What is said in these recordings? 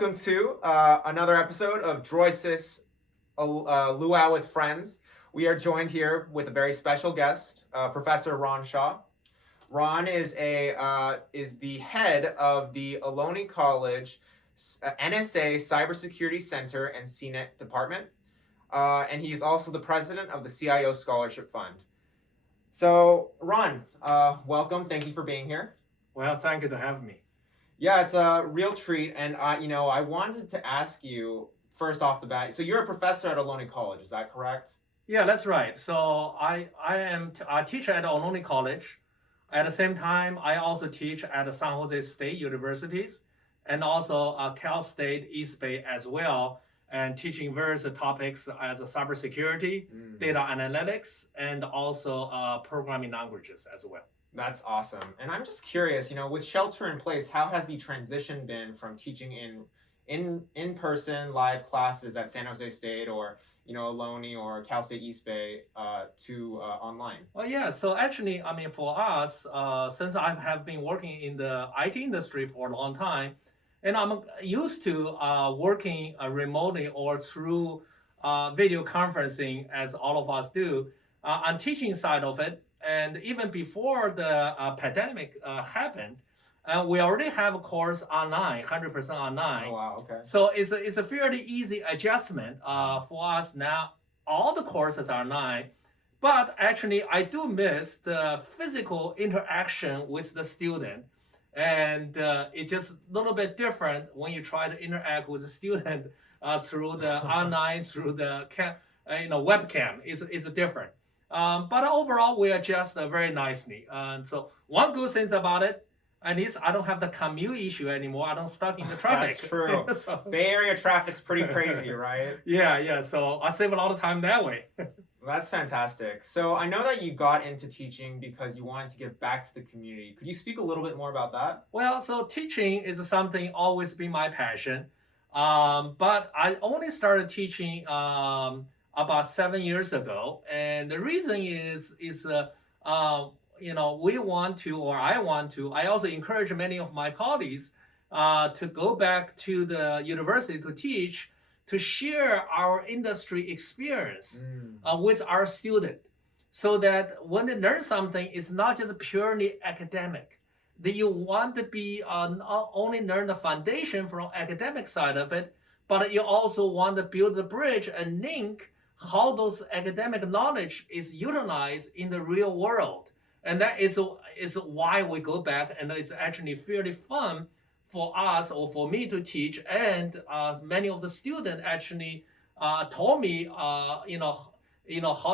welcome to another episode of Droisys Luau with Friends. We are joined here with a very special guest, Professor Ron Sha. Ron is the head of the Ohlone College NSA Cybersecurity Center and CNET Department, and he is also the president of the CIO Scholarship Fund. So, Ron, welcome. Thank you for being here. Well, thank you for having me. Yeah, it's a real treat, and I wanted to ask you first off the bat. So you're a professor at Ohlone College, is that correct? Yeah, that's right. So I am a teacher at Ohlone College. At the same time, I also teach at the San Jose State Universities and also Cal State East Bay as well, and teaching various topics as cybersecurity, data analytics, and also programming languages as well. That's awesome. And I'm just curious, with shelter in place, how has the transition been from teaching in-person live classes at San Jose State or Ohlone or Cal State East Bay to online? Oh yeah, so actually, for us, since I have been working in the IT industry for a long time, and I'm used to working remotely or through video conferencing, as all of us do, on teaching side of it. And even before the pandemic happened, we already have a course online, 100% online. Oh, wow, okay. So it's a fairly easy adjustment for us now. All the courses are online, but actually I do miss the physical interaction with the student. And it's just a little bit different when you try to interact with the student through the online, through the webcam. It's different. But overall, we adjust very nicely. So one good thing about it, at least I don't have the commute issue anymore. I don't stuck in the traffic. That's true. So, Bay Area traffic's pretty crazy, right? Yeah. So I save a lot of time that way. That's fantastic. So I know that you got into teaching because you wanted to give back to the community. Could you speak a little bit more about that? Well, so teaching is something always been my passion. But I only started teaching about 7 years ago, and the reason is we want to, or I want to. I also encourage many of my colleagues to go back to the university to teach, to share our industry experience with our student, so that when they learn something, it's not just purely academic. That you want to be not only learn the foundation from academic side of it, but you also want to build the bridge and link how those academic knowledge is utilized in the real world. And that is why we go back, and it's actually fairly fun for us or for me to teach. And many of the students actually told me, how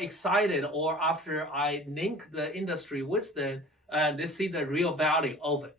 excited, or after I link the industry with them, and they see the real value of it.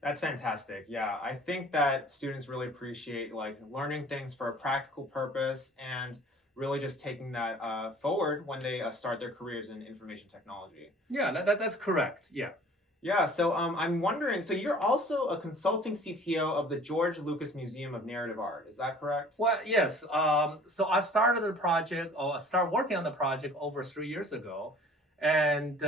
That's fantastic. Yeah, I think that students really appreciate learning things for a practical purpose and really just taking that forward when they start their careers in information technology. Yeah, that's correct. Yeah. Yeah, so I'm wondering, so you're also a consulting CTO of the George Lucas Museum of Narrative Art, is that correct? Well, yes. So I started the project, or I started working on the project over 3 years ago. And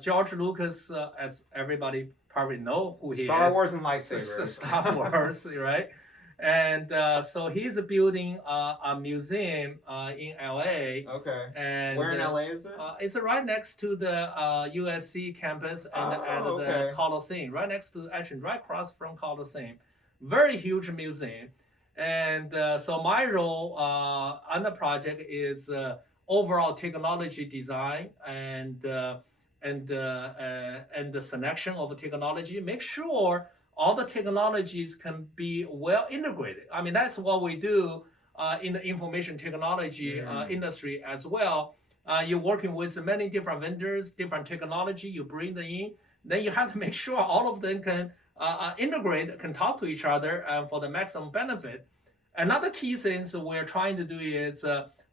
George Lucas, as everybody probably know who he is. Star Wars and lightsabers. Star Wars, right? And so he's building a museum in LA. Okay. And where in LA is it? It's right next to the USC campus and the Coliseum, right next to, actually right across from Coliseum. Very huge museum. And so my role on the project is overall technology design and the selection of technology. Make sure all the technologies can be well integrated. That's what we do in the information technology industry as well. You're working with many different vendors, different technology, you bring them in, then you have to make sure all of them can integrate, can talk to each other for the maximum benefit. Another key thing we're trying to do is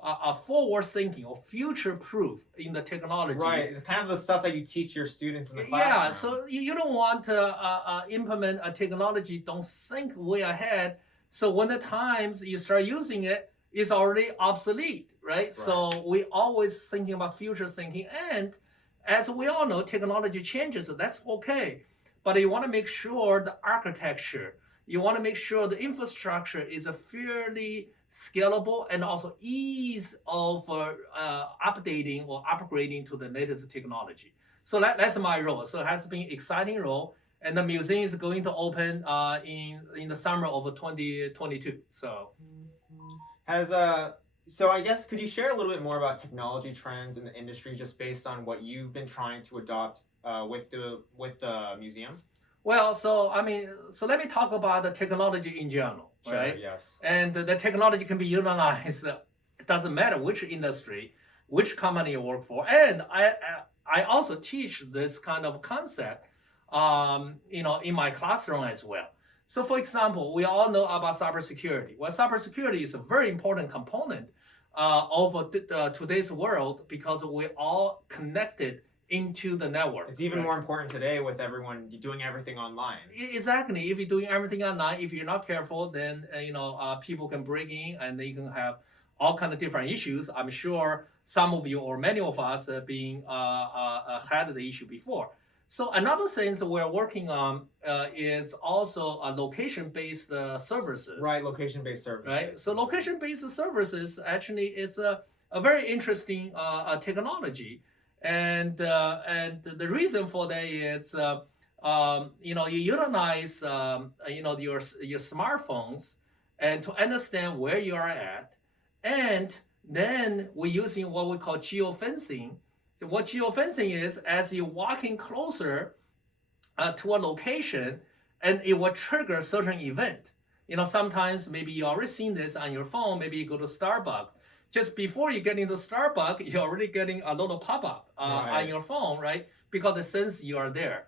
a forward thinking or future proof in the technology. Right, it's kind of the stuff that you teach your students in the classroom. Yeah, so you don't want to implement a technology, don't think way ahead. So when the times you start using it, it's already obsolete, right? So we always thinking about future thinking. And as we all know, technology changes, so that's okay. But you want to make sure the architecture, you want to make sure the infrastructure is a fairly scalable and also ease of updating or upgrading to the latest technology. So that's my role. So it has been exciting role. And the museum is going to open in the summer of 2022. So so I guess could you share a little bit more about technology trends in the industry, just based on what you've been trying to adopt with the museum? well, so let me talk about the technology in general, Sure, right? yes. And the technology can be utilized. It doesn't matter which industry, which company you work for. And I also teach this kind of concept, in my classroom as well. So, for example, we all know about cybersecurity. Well, cybersecurity is a very important component of today's world because we're all connected into the network. It's even more important today with everyone doing everything online. Exactly. If you're doing everything online, if you're not careful, then people can break in and they can have all kind of different issues. I'm sure some of you or many of us had the issue before. So another thing that we're working on is also location-based services. Right, location-based services. Right. So location-based services actually is a very interesting technology, and the reason for that is you utilize your smartphones and to understand where you are at, and then we're using what we call geofencing. What geofencing is, as you're walking closer to a location, and it will trigger a certain event. Sometimes maybe you already seen this on your phone. Maybe you go to Starbucks. Just before you get into Starbucks, you're already getting a little pop-up on your phone, right? Because it sense you are there.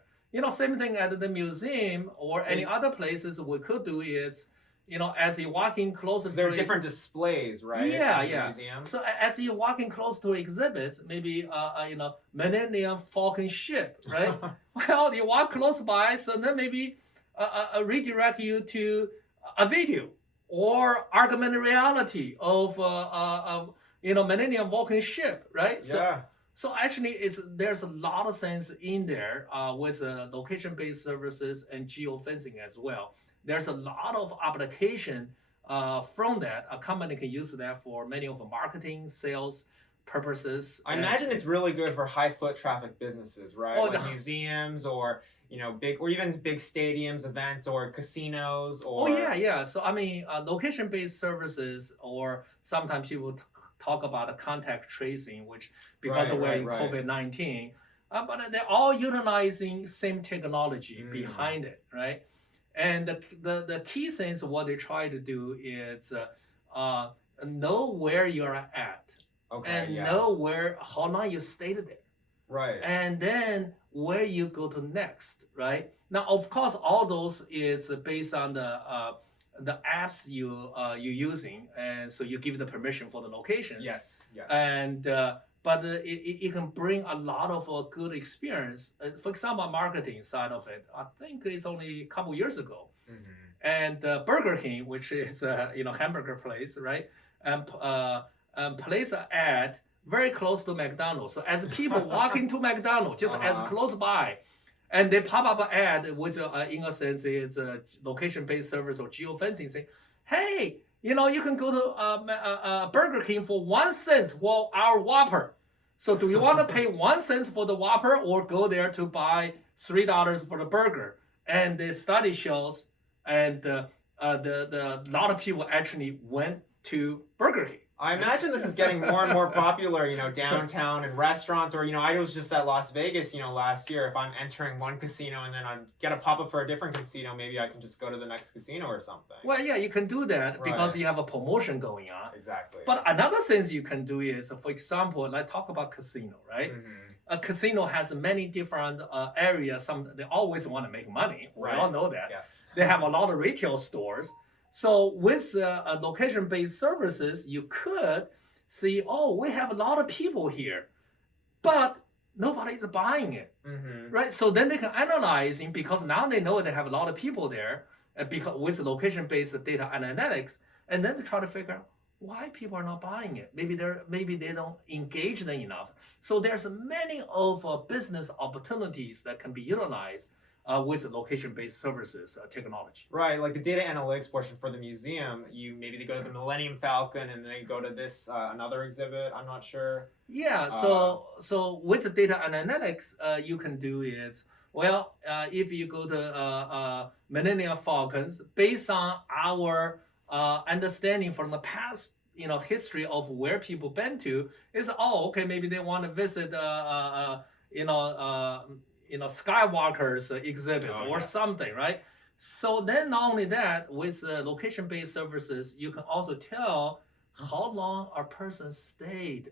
Same thing at the museum or any other places we could do is, as you're walking closer to there are different displays, right? Yeah. Museum. So as you're walking close to exhibits, maybe Millennium Falcon ship, right? Well, you walk close by, so then maybe redirect you to a video or augmented reality of Millennium Falcon ship, right? Yeah. So actually, there's a lot of things in there with location-based services and geofencing as well. There's a lot of application from that. A company can use that for many of the marketing, sales purposes. I imagine it's really good for high foot traffic businesses, right? Like museums or big stadiums, events, or casinos, or yeah. So location-based services, or sometimes people talk about a contact tracing, which because we're in COVID-19, but they're all utilizing same technology behind it, right? And the key things what they try to do is know where you're at, know how long you stayed there, right? And then where you go to next, right? Now, of course, all those is based on the apps you're using, and so you give the permission for the locations. Yes. And but it can bring a lot of good experience. For example, marketing side of it, I think it's only a couple years ago. And Burger King, which is a hamburger place, right? And place an ad very close to McDonald's. So as people walking to McDonald's, just as close by, and they pop up an ad with, in a sense, it's a location-based service or geofencing saying, hey, you can go to Burger King for 1 cent for our Whopper. So do you want to pay 1 cent for the Whopper or go there to buy $3 for the burger? And the study shows, and the lot of people actually went to Burger King. I imagine this is getting more and more popular, downtown and restaurants, or, I was just at Las Vegas, last year. If I'm entering one casino and then I get a pop-up for a different casino, maybe I can just go to the next casino or something. Well, yeah, you can do that because you have a promotion going on. Exactly. But another thing you can do is, for example, let's talk about casino, right? A casino has many different areas. They always want to make money. We all know that. Yes. They have a lot of retail stores. So with location-based services, you could see, we have a lot of people here, but nobody's buying it, right? So then they can analyze it, because now they know they have a lot of people there, because with location-based data analytics, and then to try to figure out why people are not buying it. Maybe they don't engage them enough. So there's many of business opportunities that can be utilized with location-based services technology. Right, like the data analytics portion for the museum, maybe they go to the Millennium Falcon and then they go to this another exhibit. I'm not sure. Yeah, Uh, so with the data analytics, you can do is well, if you go to Millennium Falcons, based on our understanding from the past, history of where people been to, is okay. Maybe they want to visit, you know, uh, Skywalker's exhibits oh or yes. something, right? So then, not only that, with location-based services, you can also tell how long a person stayed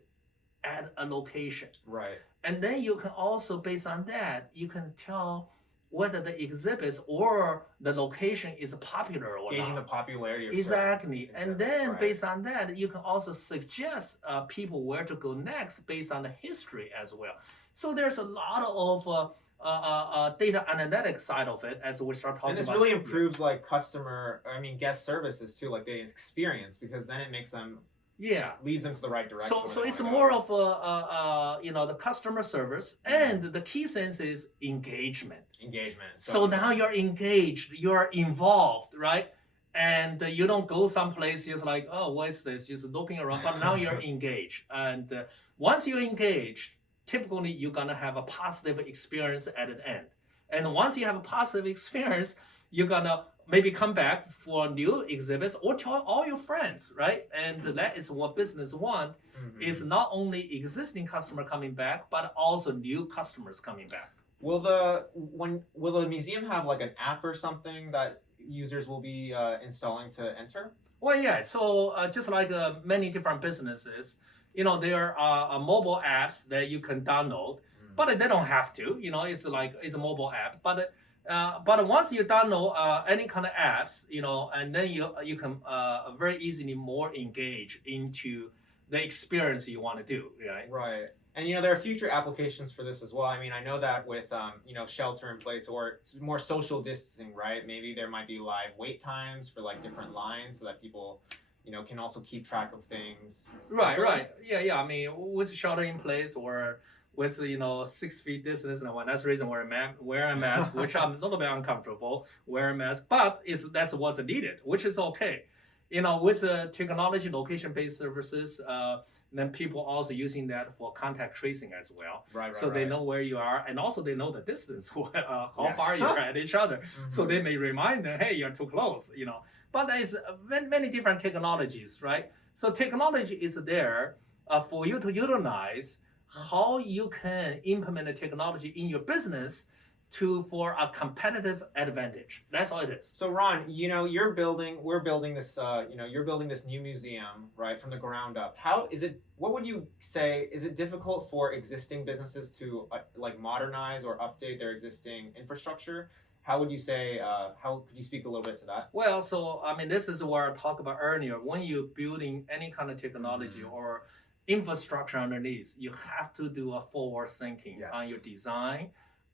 at a location. Right. And then you can also, based on that, you can tell whether the exhibits or the location is popular or Gauging not. the popularity of Exactly. And then right. based on that, you can also suggest people where to go next based on the history as well. So there's a lot of data analytics side of it as we start talking and this about. really improves like guest services too, like the experience, because then it makes them leads them to the right direction. So it's more of the customer service, and the key sense is engagement. So now you're engaged, you're involved, right? And you don't go someplace just like, oh, what's this? Just looking around, but now you're engaged. And once you're engaged, typically you're gonna have a positive experience at the end. And once you have a positive experience, you're gonna maybe come back for new exhibits or tell all your friends, right? And that is what business want. Is not only existing customer coming back, but also new customers coming back. Will the museum have like an app or something that users will be installing to enter? Well, yeah. So just like many different businesses, there are mobile apps that you can download, but they don't have to. It's a mobile app, but once you download any kind of apps, and then you can very easily more engage into the experience you want to do, right? Right. And there are future applications for this as well. I mean, I know that with shelter in place or more social distancing, right? Maybe there might be live wait times for like different lines so that people can also keep track of things. Right. Yeah. I mean, with shelter in place or with 6 feet distance, and that's the reason wear a mask, which I'm a little bit uncomfortable wearing a mask, but that's what's needed, which is okay. With the technology, location-based services, then people also using that for contact tracing as well. Right. So they know where you are, and also they know the distance, how far you are at each other. So they may remind them, hey, you're too close. But there's many different technologies, right? So technology is there for you to utilize how you can implement the technology in your business for a competitive advantage. That's all it is. So Ron, we're building this, you're building this new museum, right, from the ground up. What would you say, is it difficult for existing businesses to modernize or update their existing infrastructure? How would you say, how could you speak a little bit to that? Well, so, I mean, this is what I talked about earlier. When you're building any kind of technology or infrastructure underneath, you have to do a forward thinking on your design,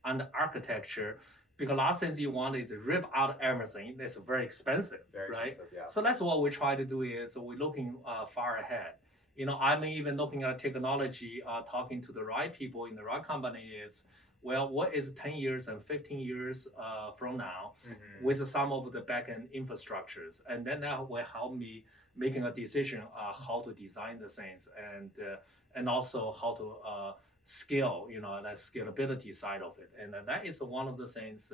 on the architecture, because last thing you want is to rip out everything. That's very expensive, right? So that's what we try to do is we're looking far ahead. I'm even looking at technology, talking to the right people in the right company is, well, what is 10 years and 15 years from now with some of the backend infrastructures? And then that will help me making a decision how to design the things and also how to scale, that scalability side of it. And that is one of the things,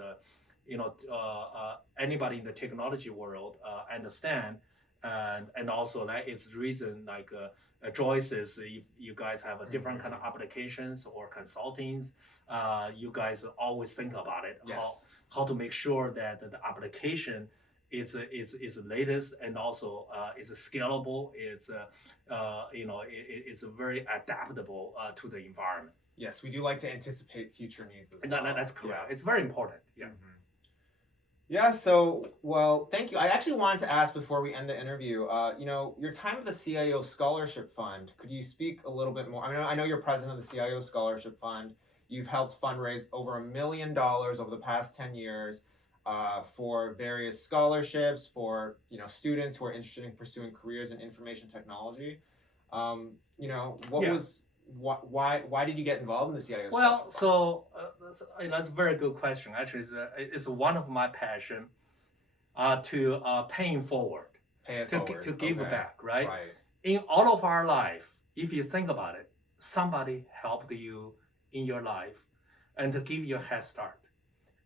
anybody in the technology world understand. And also that is the reason like Droisys, if you guys have a different kind of applications or consultings, you guys always think about it, how to make sure that the application is latest and also is scalable. It's very adaptable to the environment. Yes, we do like to anticipate future needs as well. That's correct. Yeah. It's very important. Yeah. Yeah, so, well, thank you. I actually wanted to ask before we end the interview, your time at the CIO Scholarship Fund, could you speak a little bit more? I know you're president of the CIO Scholarship Fund. You've helped fundraise over $1 million over the past 10 years for various scholarships for, students who are interested in pursuing careers in information technology. why did you get involved in the CIO? Well, so that's a very good question. Actually, it's one of my passion to paying forward, Pay it forward. to give Okay. back, right? Right. In all of our life, if you think about it, somebody helped you in your life and to give you a head start.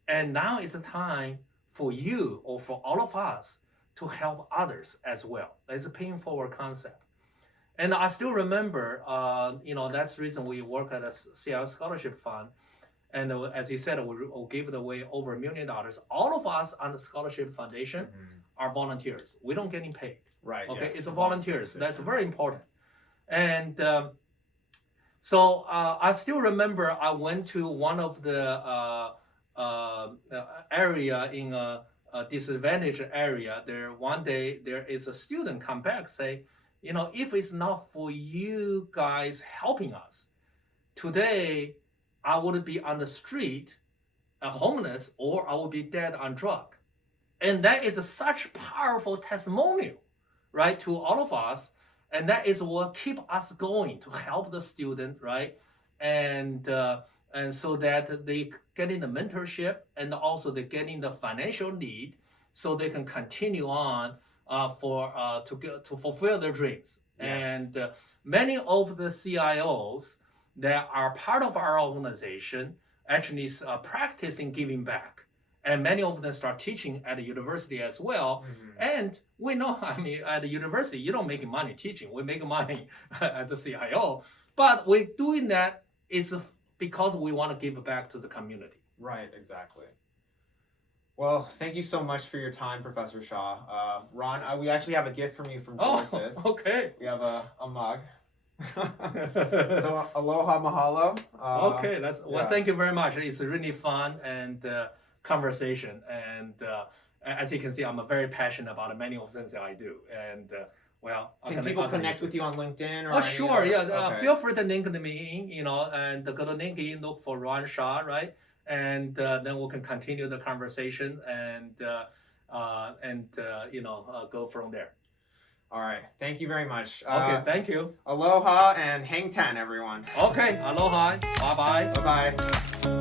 And now it's a time for you or for all of us to help others as well. It's a paying forward concept. And I still remember, that's the reason we work at a CIO scholarship fund. And as you said, we give away over $1 million. All of us on the scholarship foundation are volunteers. We don't get paid. Right. Okay, yes. it's volunteers. That's very important. And so I still remember I went to one of the area in a disadvantaged area. There one day there is a student come back say, if it's not for you guys helping us, today I would be on the street, homeless, or I would be dead on drug. And that is such powerful testimonial, right, to all of us. And that is what keep us going to help the student, right? And so that they getting the mentorship and also they getting the financial need so they can continue on to fulfill their dreams. Yes. And many of the CIOs that are part of our organization actually is practicing giving back. And many of them start teaching at the university as well. And we know, at the university, you don't make money teaching. We make money as a CIO. But we're doing that is because we want to give back to the community. Right, exactly. Well, thank you so much for your time, Professor Sha. Ron, we actually have a gift from you from Droisys. Oh, okay. We have a mug. So, aloha, mahalo. Okay, thank you very much. It's really fun and conversation. And as you can see, I'm very passionate about many of the things that I do. And can people connect with you on LinkedIn? Or sure, yeah. Okay. Feel free to link me in, and go to LinkedIn, look for Ron Sha, right? And then we can continue the conversation and go from there. All right. Thank you very much. Okay, thank you. Aloha and hang ten, everyone. Okay, aloha. Bye-bye. Bye-bye.